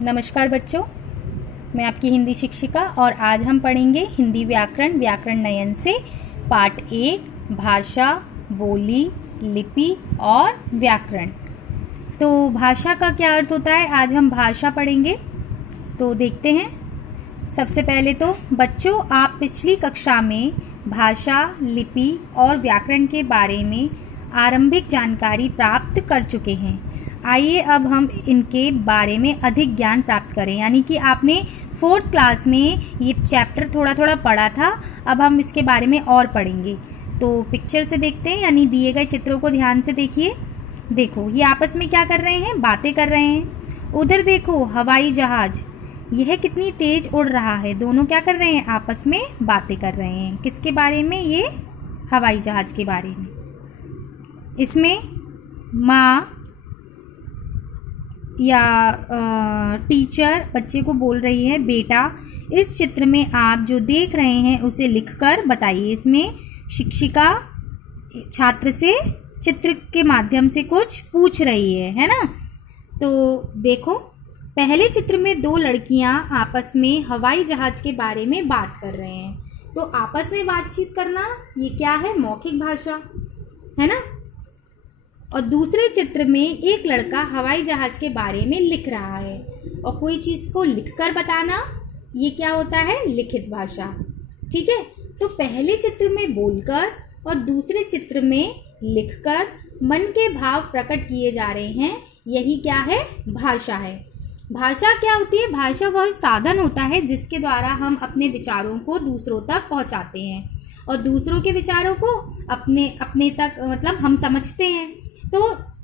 नमस्कार बच्चों, मैं आपकी हिंदी शिक्षिका और आज हम पढ़ेंगे हिंदी व्याकरण नयन से पाठ 1 भाषा, बोली, लिपि और व्याकरण। तो भाषा का क्या अर्थ होता है, आज हम भाषा पढ़ेंगे। तो देखते हैं। सबसे पहले तो बच्चों, आप पिछली कक्षा में भाषा, लिपि और व्याकरण के बारे में आरंभिक जानकारी प्राप्त कर चुके हैं। आइए अब हम इनके बारे में अधिक ज्ञान प्राप्त करें। यानी कि आपने 4th क्लास में ये चैप्टर थोड़ा थोड़ा पढ़ा था, अब हम इसके बारे में और पढ़ेंगे। तो पिक्चर से देखते हैं, यानी दिए गए चित्रों को ध्यान से देखिए। देखो, ये आपस में क्या कर रहे हैं, बातें कर रहे हैं। उधर देखो हवाई जहाज, यह कितनी तेज उड़ रहा है। दोनों क्या कर रहे हैं, आपस में बातें कर रहे हैं। किसके बारे में, ये हवाई जहाज के बारे में। इसमें माँ या टीचर बच्चे को बोल रही है, बेटा इस चित्र में आप जो देख रहे हैं उसे लिखकर बताइए। इसमें शिक्षिका छात्र से चित्र के माध्यम से कुछ पूछ रही है ना। तो देखो, पहले चित्र में 2 लड़कियां आपस में हवाई जहाज के बारे में बात कर रहे हैं। तो आपस में बातचीत करना, ये क्या है, मौखिक भाषा है ना। और दूसरे चित्र में एक लड़का हवाई जहाज के बारे में लिख रहा है। और कोई चीज को लिखकर बताना, ये क्या होता है, लिखित भाषा। ठीक है। तो पहले चित्र में बोलकर और दूसरे चित्र में लिखकर मन के भाव प्रकट किए जा रहे हैं। यही क्या है, भाषा है। भाषा क्या होती है, भाषा वह साधन होता है जिसके द्वारा हम अपने विचारों को दूसरों तक पहुंचाते हैं और दूसरों के विचारों को अपने तक मतलब हम समझते हैं। तो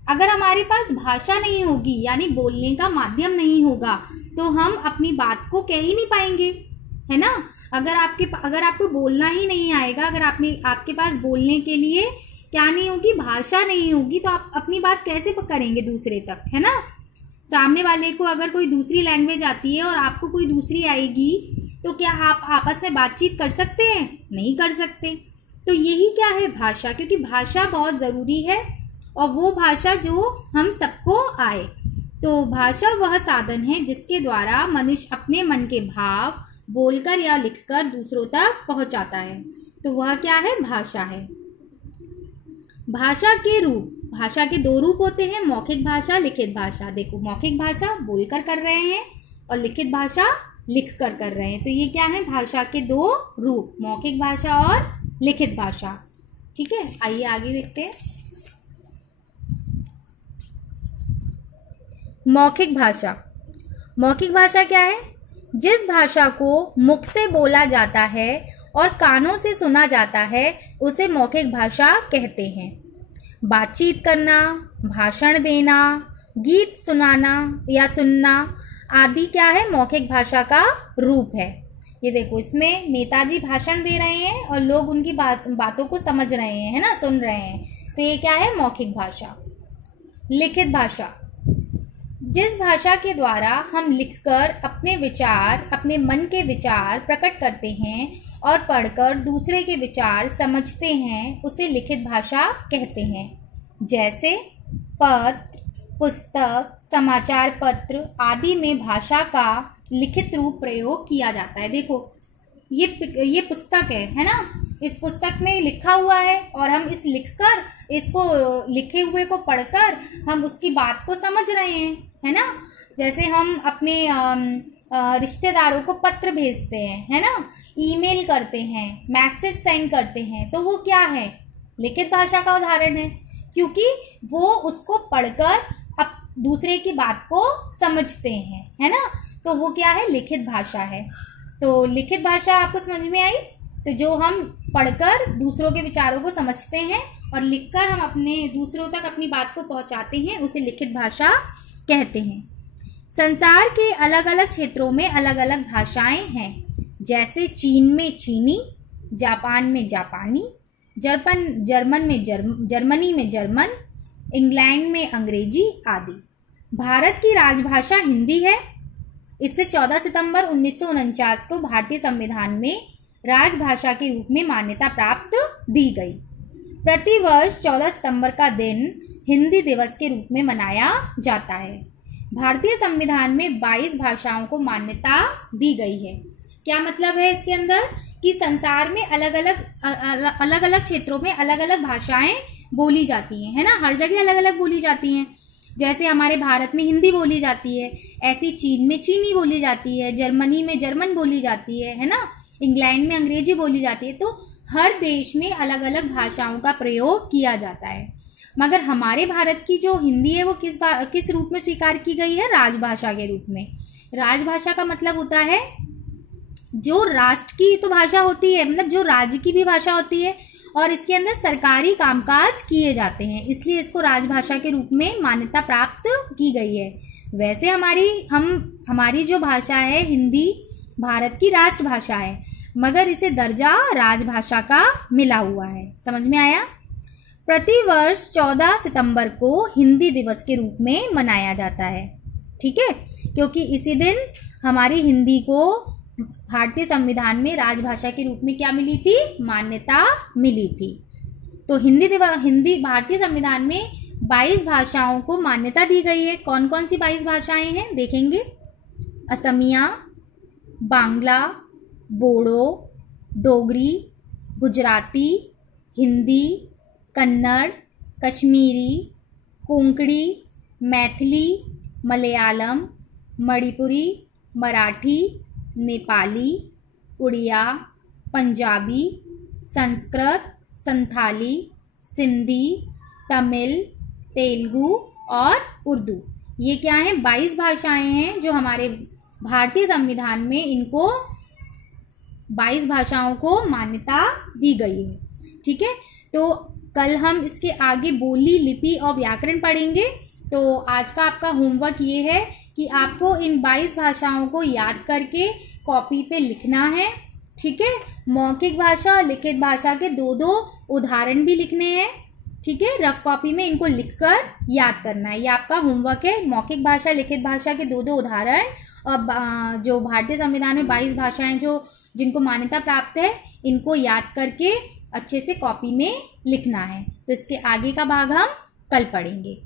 अगर हमारे पास भाषा नहीं होगी, यानी बोलने का माध्यम नहीं होगा, तो हम अपनी बात को कह ही नहीं पाएंगे, है ना। अगर आपको बोलना ही नहीं आएगा, अगर आपके पास बोलने के लिए क्या नहीं होगी, भाषा नहीं होगी, तो आप अपनी बात कैसे करेंगे दूसरे तक, है ना। सामने वाले को अगर कोई दूसरी लैंग्वेज आती है और आपको कोई दूसरी आएगी, तो क्या आप आपस में बातचीत कर सकते हैं, नहीं कर सकते। तो यही क्या है, भाषा। क्योंकि भाषा बहुत जरूरी है और वो भाषा जो हम सबको आए। तो भाषा वह साधन है जिसके द्वारा मनुष्य अपने मन के भाव बोलकर या लिखकर दूसरों तक पहुंचाता है। तो वह क्या है, भाषा है। भाषा के रूप, भाषा के 2 रूप होते हैं, मौखिक भाषा, लिखित भाषा। देखो, मौखिक भाषा बोलकर कर रहे हैं और लिखित भाषा लिखकर कर रहे हैं। तो ये क्या है, भाषा के 2 रूप, मौखिक भाषा और लिखित भाषा। ठीक है, आइए आगे देखते हैं। मौखिक भाषा। मौखिक भाषा क्या है, जिस भाषा को मुख से बोला जाता है और कानों से सुना जाता है उसे मौखिक भाषा कहते हैं। बातचीत करना, भाषण देना, गीत सुनाना या सुनना आदि क्या है, मौखिक भाषा का रूप है। ये देखो, इसमें नेताजी भाषण दे रहे हैं और लोग उनकी बातों को समझ रहे हैं, है ना, सुन रहे हैं। तो ये क्या है, मौखिक भाषा। लिखित भाषा, जिस भाषा के द्वारा हम लिखकर अपने विचार, अपने मन के विचार प्रकट करते हैं और पढ़कर दूसरे के विचार समझते हैं, उसे लिखित भाषा कहते हैं। जैसे पत्र, पुस्तक, समाचार पत्र आदि में भाषा का लिखित रूप प्रयोग किया जाता है। देखो, ये पुस्तक है ना। इस पुस्तक में लिखा हुआ है और हम इसको लिखे हुए को पढ़कर हम उसकी बात को समझ रहे हैं, है ना। जैसे हम अपने रिश्तेदारों को पत्र भेजते हैं, है ना, ईमेल करते हैं, मैसेज सेंड करते हैं, तो वो क्या है, लिखित भाषा का उदाहरण है। क्योंकि वो उसको पढ़कर अब दूसरे की बात को समझते हैं, है ना। तो वो क्या है, लिखित भाषा है। तो लिखित भाषा आपको समझ में आई। तो जो हम पढ़कर दूसरों के विचारों को समझते हैं और लिखकर हम अपने दूसरों तक अपनी बात को पहुंचाते हैं, उसे लिखित भाषा कहते हैं। संसार के अलग अलग क्षेत्रों में अलग अलग भाषाएं हैं। जैसे चीन में चीनी, जापान में जापानी, जर्मनी में जर्मन, इंग्लैंड में अंग्रेजी आदि। भारत की राजभाषा हिंदी है। इससे 14 सितंबर 1949 को भारतीय संविधान में राजभाषा के रूप में मान्यता प्राप्त दी गई। प्रतिवर्ष 14 सितंबर का दिन हिंदी दिवस के रूप में मनाया जाता है। भारतीय संविधान में 22 भाषाओं को मान्यता दी गई है। क्या मतलब है इसके अंदर कि संसार में अलग अलग क्षेत्रों में अलग अलग भाषाएं बोली जाती हैं, है ना, हर जगह अलग अलग बोली जाती हैं। जैसे हमारे भारत में हिंदी बोली जाती है, ऐसी चीन में चीनी बोली जाती है, जर्मनी में जर्मन बोली जाती है ना, इंग्लैंड में अंग्रेजी बोली जाती है। तो हर देश में अलग अलग भाषाओं का प्रयोग किया जाता है। मगर हमारे भारत की जो हिंदी है वो किस रूप में स्वीकार की गई है? राजभाषा के रूप में। राजभाषा का मतलब होता है जो राष्ट्र की तो भाषा होती है, मतलब जो राज्य की भी भाषा होती है और इसके अंदर सरकारी कामकाज किए जाते हैं, इसलिए इसको राजभाषा के रूप में मान्यता प्राप्त की गई है। वैसे हमारी जो भाषा है हिंदी भारत की राष्ट्रभाषा है, मगर इसे दर्जा राजभाषा का मिला हुआ है। समझ में आया? प्रतिवर्ष 14 सितंबर को हिंदी दिवस के रूप में मनाया जाता है, ठीक है, क्योंकि इसी दिन हमारी हिंदी को भारतीय संविधान में राजभाषा के रूप में क्या मिली थी? मान्यता मिली थी। तो हिंदी भारतीय संविधान में 22 भाषाओं को मान्यता दी गई है। कौन कौन सी 22 भाषाएं हैं देखेंगे? असमिया, बांग्ला, बोडो, डोगरी, गुजराती, हिंदी, कन्नड़, कश्मीरी, कोंकणी, मैथिली, मलयालम, मणिपुरी, मराठी, नेपाली, उड़िया, पंजाबी, संस्कृत, संथाली, सिंधी, तमिल, तेलुगु और उर्दू। ये क्या है? 22 भाषाएं हैं जो हमारे भारतीय संविधान में इनको 22 भाषाओं को मान्यता दी गई है, ठीक है। तो कल हम इसके आगे बोली, लिपि और व्याकरण पढ़ेंगे। तो आज का आपका होमवर्क ये है कि आपको इन 22 भाषाओं को याद करके कॉपी पे लिखना है, ठीक है। मौखिक भाषा और लिखित भाषा के दो उदाहरण भी लिखने हैं, ठीक है। रफ कॉपी में इनको लिखकर याद करना है, ये आपका होमवर्क है। मौखिक भाषा, लिखित भाषा के दो उदाहरण और जो भारतीय संविधान में 22 भाषाएं जिनको मान्यता प्राप्त है, इनको याद करके अच्छे से कॉपी में लिखना है। तो इसके आगे का भाग हम कल पढ़ेंगे।